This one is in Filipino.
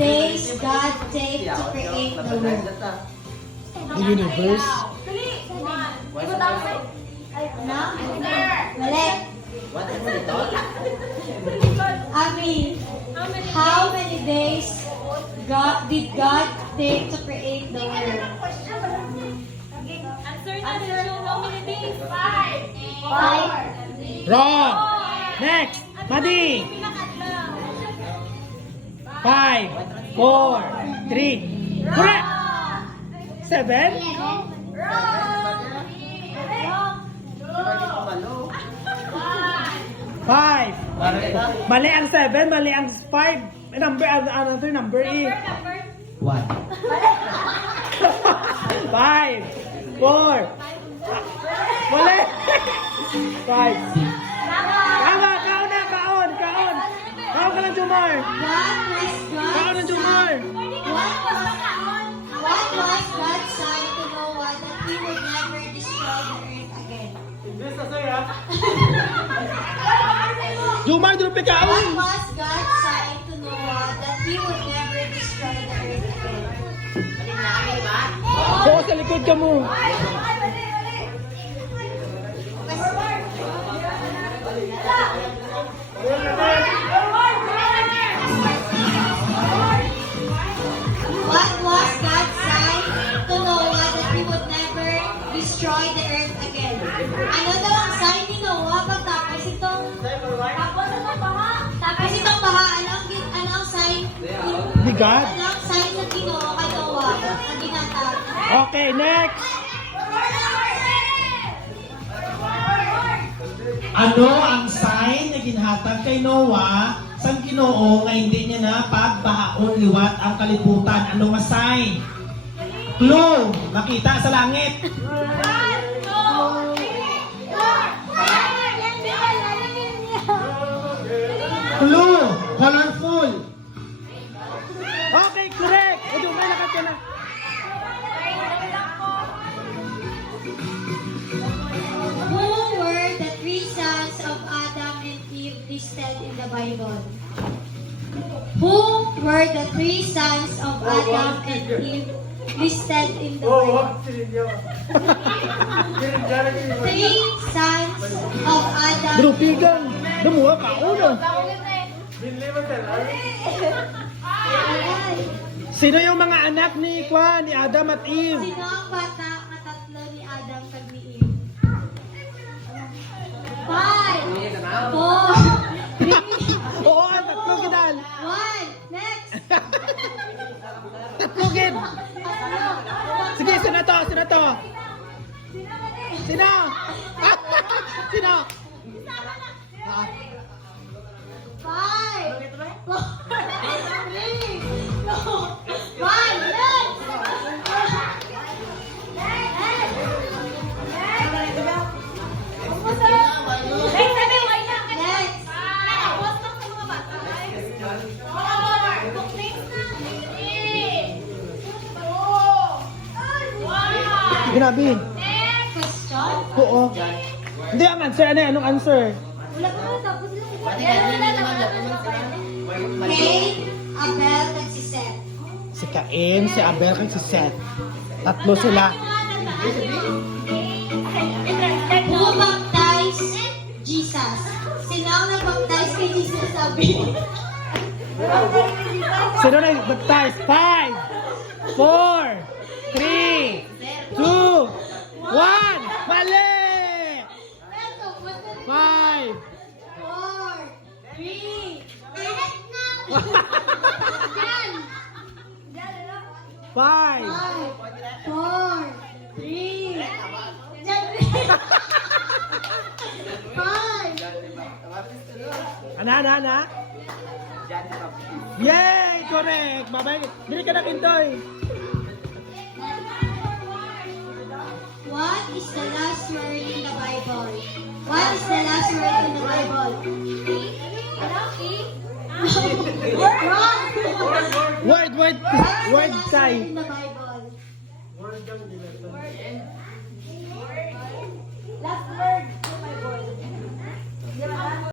days God take to create the world? The universe? No? Mali. Abi, how many days did God take to create the world? Five. Wrong! Next! Madi! 5, 4, 3. Correct! 7? 5. Mali ang 7, mali ang 5. Number, another number is 1. 5, 4. Mali! 5. Tama! Kaon na! Kaon! Kaon! Kaon ka ng Jumar! Kaon ng Jumar! What was God's sign to Noah that he would never destroy the earth again? Jumar, durupi What kaon! was God's sign to Noah that he would never destroy the earth again? So, sa likod ka mo. What was God's sign to Noah that he would never destroy the earth again? Ano daw ang sign ni Noah pagtapos itong baha? Ano ang sign? Ni God? Ano ang sign na ginawa kay Noah na ginatag? Okay, next! Ano ang sign na ginhatag kay Noah sa Ginoo nga hindi niya na pagbahaon liwat ang kalibutan? Ano nga sign? Clue! Makita sa langit. Clue! Colorful! Okay, correct! O, Jumar, lakat ka na. Who were the three sons of Adam and Eve listed in the Bible? Who were the three sons of Adam and Eve listed in the Bible? Three sons of Adam. Drupigan! Dumuha ka, uno! Sino yung mga anak ni Kwan, ni Adam at Eve? Sino ang bata na tatlo ni Adam kag ni Eve? 5, 4, 3, Oo, tatlo gidal! 1. Next. Tatlo gid! Sige, sino to? Sino to? Sino? Sino? 5, 4, 3, 2, 1. Next. Next. Ginabi. Question? Oo. Hindi, ang answer. Ano yan? Anong answer? Wala pa na tapos Cain, Abel, at si Seth. Si Cain, si Abel, at si Seth. Tatlo sila. Who baptized Jesus? Sino ang nag-baptize kay Jesus, sabi? Sino na baptize? 5, 4, 3, 2, 1. Mali! 5. 4, 3, 5. 4, 3, 5. Ana? Yay! Correct! Babay! Bili ka na kintoy! What is the last word in the Bible? What is the last word in the Bible? Wrong! Word What is the last sign. word in the Bible?